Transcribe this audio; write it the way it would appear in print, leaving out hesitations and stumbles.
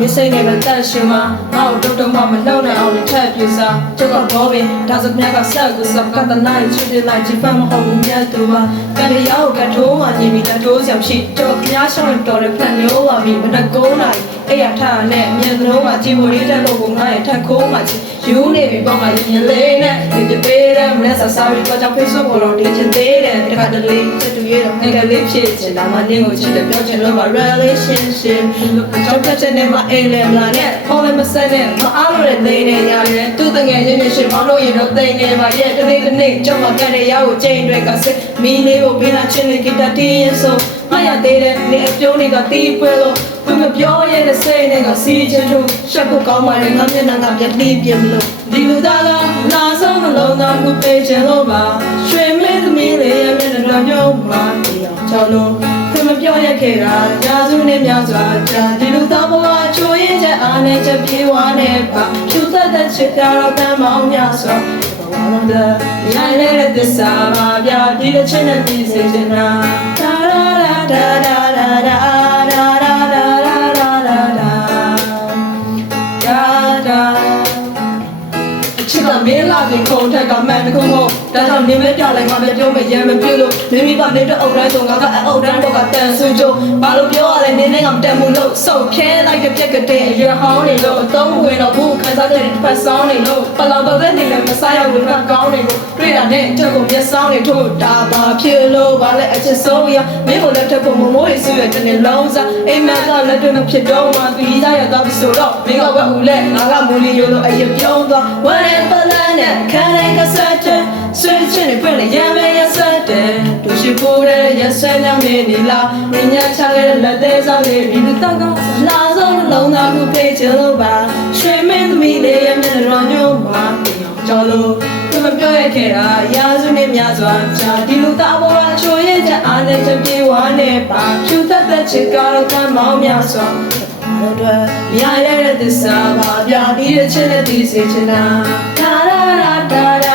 မစိတ်နဲ့ပဲတန့်ရှင်မှာငါ့ကိုတုံတုံမှမလှုပ်နိုင်အောင်ထပ်ပြစားကျောက်ကဘောပင်ဒါဆိုမြတ်ကဆက်ကိုစပ်ကတနာချစ်တယ်လိုက်ချစ်ဖမ်းမဟုတ်ဘူးမြတ်သူပါကတည်းကထိုးမှညီမိတဲ့တိုးဆောင်ရှိကျောက်ခမားရှောင်းတော်တဲ့ဖက်မျိုးပါပြီမနက်9နာရီအဲ့ရထားနဲ့အမြင်သလုံးမှာကြည်မွေးတဲ့လို့ကိုငါရဲ့ထက်ခိုးမှချစ်ယူနေပြီပေါ့မှာရင်လေးနဲ့ဒီပေးတဲ့မနေ့စားပြီးတော့ကြောင့် Facebook ပေါ်တော့တင်ချင်သေးတယ်တခါတလေချစ်သူရဲ့တော့ငယ်ကလေးဖြစ်ချင်တာမှနင်းကိုချစ်တယ်ပြောချင်လို့ပါ relationship ကြောက်တဲ့နေမှာအိမ်လေမလာနဲ့ခေါ်လည်းမဆက်နဲ့မအားလို့တဲ့နေနေရတယ်သူတငယ်ချင်းချင်းမောင်းလို့ရင်တော့တိမ်နေပါရဲ့တနေ့တစ်နေ့ကြောက်မှကန်တဲ့ရောက်ကိုချိန်တွေကစစ်မီလေးကိုပေးလာချင်းလေးဂီတာတီးရင်ဆိုမရသေးတဲ့နေအပြုံးတွေကတီးပွဲလို့ဘယ်မပြောရဲတဲ့စိတ်နဲ့ကစီးချင်လို့ရှက်ဖို့ကောင်းပါလေငါမျက်နှာကပြတ်ပြီးပြမလို့ဒီလူသားကလာဆုံးနှလုံးသားကိုပေးချင်လို့ပါရွှေမင်းသမီးလေးရဲ့မျက်နှာညုံမှပြောင်းချောင်းလို့ဘယ်မပြောရခဲ့တာကြာစုနဲ့များစွာကြာဒီလူသားဘဝချိုးရင်ချက်အားနဲ့ချက်ပြေးဝါနဲ့ပါဖြူသက်တဲ့ချစ်တော်တမ်းမောင်းများစွာOne the night the summer, yeah, did a chin and this is in da da da da da da da da da da da da da. ချစ်ကမင်းလာပြီးခုံထက်ကမှန်တခုမို့ဒါကြောင့်နေမဲပြလိုက်မှပြောမယ်ရမ်းမပြလို့မိမိကနေတဲ့အုပ်တိုင်းဆိုငါကအုပ်တိုင်းတော့ကတန်ဆွကြဘာလို့ပြောရလဲနေနေကမတက်မှုလို့စုပ်ဖြဲလိုက်တဲ့ပြက်ကတဲ့အရွယ်ဟောင်းနေလို့အသုံးဝင်တော့ဘူးခံစားတဲ့တစ်ဖက်ဆောင်နေလို့ပလောင်တော့တဲ့နေလည်းမစားရဘူးကကောင်းနေလို့တွေ့တာနဲ့အချက်ကိုမျက်စောင်းနေထို့တာပါဖြစ်လို့ဘာလဲအချက်ဆုံးရမင်းကိုလက်ထပ်ဖို့မမိုးရဆွေတဲ့နေလုံးစားအိမ်မကလက်တွေမဖြစ်တော့မှသူကြီးသားရတော့ဆိုတော့မင်းကဝက်ဦးလဲငါကမူလီယိုလို့အရင်ပြုံးသွား Whatever land can I get set Switching it when I am a set Do she put it yes and I'm in la Minya chagger let this a baby the taga Last on the long now who pay till over Swimming the melee and then run your mark Jolo Come up your head Yazun in Yazwa Diluta or show it and let the be one back Shoot at the chick out of the mom Yazwa Yeah, I let this up, yeah, be a chin at this, da da da da da.